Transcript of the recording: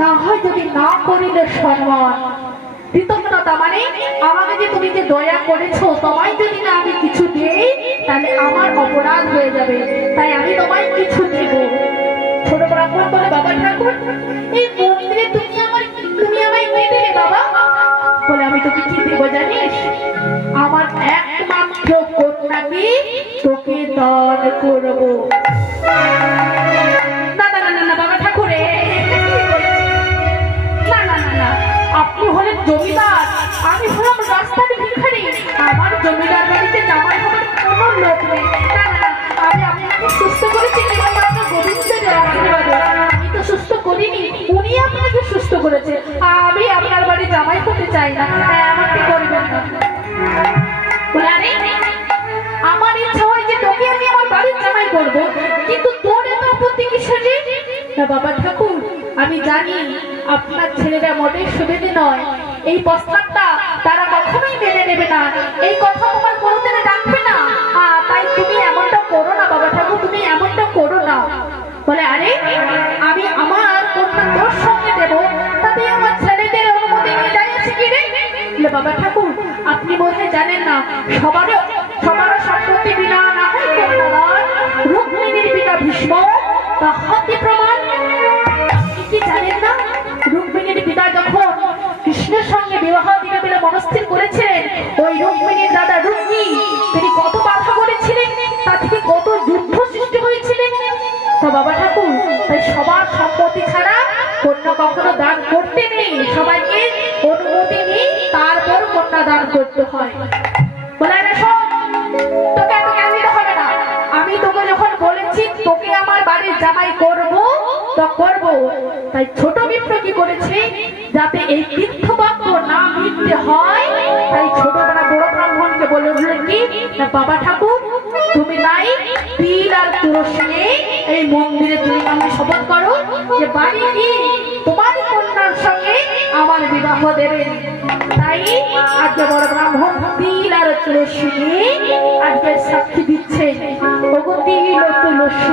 না হয় যদি না করিলে সম্মান। কৃতজ্ঞতা মানে আমাকে যে তুমি যে দয়া করেছো, তোমায় যদি না আমি কিছু দিই তাহলে আমার অপরাধ হয়ে যাবে, তাই আমি তোমায় কিছু দেব। ছোট ব্রাহ্মণ বলে, বাবা ঠাকুর এই মন্দিরে তুমি আমায় কি দেবে বাবা? বলে, আমি তোকে কি দেবো জানিস? আমার একমাত্র কন্যাকে তোকে দান করবো। না না না না বাবা ঠাকুর, না না না না, আপনি হলেন জমিদার, আমি হলাম রাস্তার ভিখারি। আমার জমিদার বাড়িতে জামাই হবার কোনো লোক নেই। না না, আমি আপনাকে সুস্থ করেছি কেবলমাত্র গোবিন্দের আশীর্বাদে। আমি তো সুস্থ করিনি, উনি আপনাকে সুস্থ করেছে। আমি আপনার বাড়ি জামাই হতে চাই না, আমাকে করবেন না। বলে, আরে আমার ইচ্ছা হয় যে তোকে আমি আমার বাড়ির জামাই করবো, কিন্তু তোর এত আপত্তি কিসের রে? না বাবা ঠাকুর, আমি জানি আপনার ছেলেরা মোটেই সুবিধে নয়, এই প্রস্তাবটা তারা কখনোই মেনে নেবে না, এই কথা তোমার কোনোদিনে রাখবে না। তাই তুমি এমনটা করো না বাবা ঠাকুর, তুমি এমনটা করো না। বলে, আরে আমি আমার কন্যা তোর সঙ্গে দেবো, তাতে আমার ছেলেদের অনুমতি নিয়ে যায় আছে কি রে? বাবা ঠাকুর, আপনি বোধহয় জানেন না, সবারও সম্পত্তি বিনা না হয় কন্যাদান। রুক্মিণীর পিতা ভীষ্ম তাহাতে প্রমাণ। কি জানেন না, রুক্মিণীর পিতা যখন কৃষ্ণের সঙ্গে বিবাহ দিবে বলে মনস্থির করেছিলেন, ওই রুক্মিণীর দাদা রুক্মী তিনি কত বাধা করেছিলেন, তা থেকে কত যুদ্ধ সৃষ্টি হয়েছিলেন। তো বাবা ঠাকুর, তাই সবার সম্পত্তি ছাড়া কন্যা কখনো দান করতে নেই, সবাইকে অনুমতি নিয়ে তারপর কন্যা দান করতে হয়। বলে, তোকে এত জ্ঞান দিতে হবে না, আমি তোকে যখন বলেছি তোকে আমার বাড়ির জামাই করবো তো করবো। তাই ছোট বিপ্র কি করেছে, যাতে এই তীর্থ বাক্য না মিথ্যে হয়, তাই ছোট বড় ব্রাহ্মণকে বলে উঠলেন কি, বাবা ঠাকুর তুমি নাই তিল আর তুলসী এই মন্দিরে তুমি আমি শপথ করো যে বাড়ি গিয়ে তোমার কন্যার সঙ্গে আমার বিবাহ দেবেন। তাই আজকে বড় ব্রাহ্মণ তিল আর তুলসী আজকে সাক্ষী দিচ্ছে, তিল তুলসী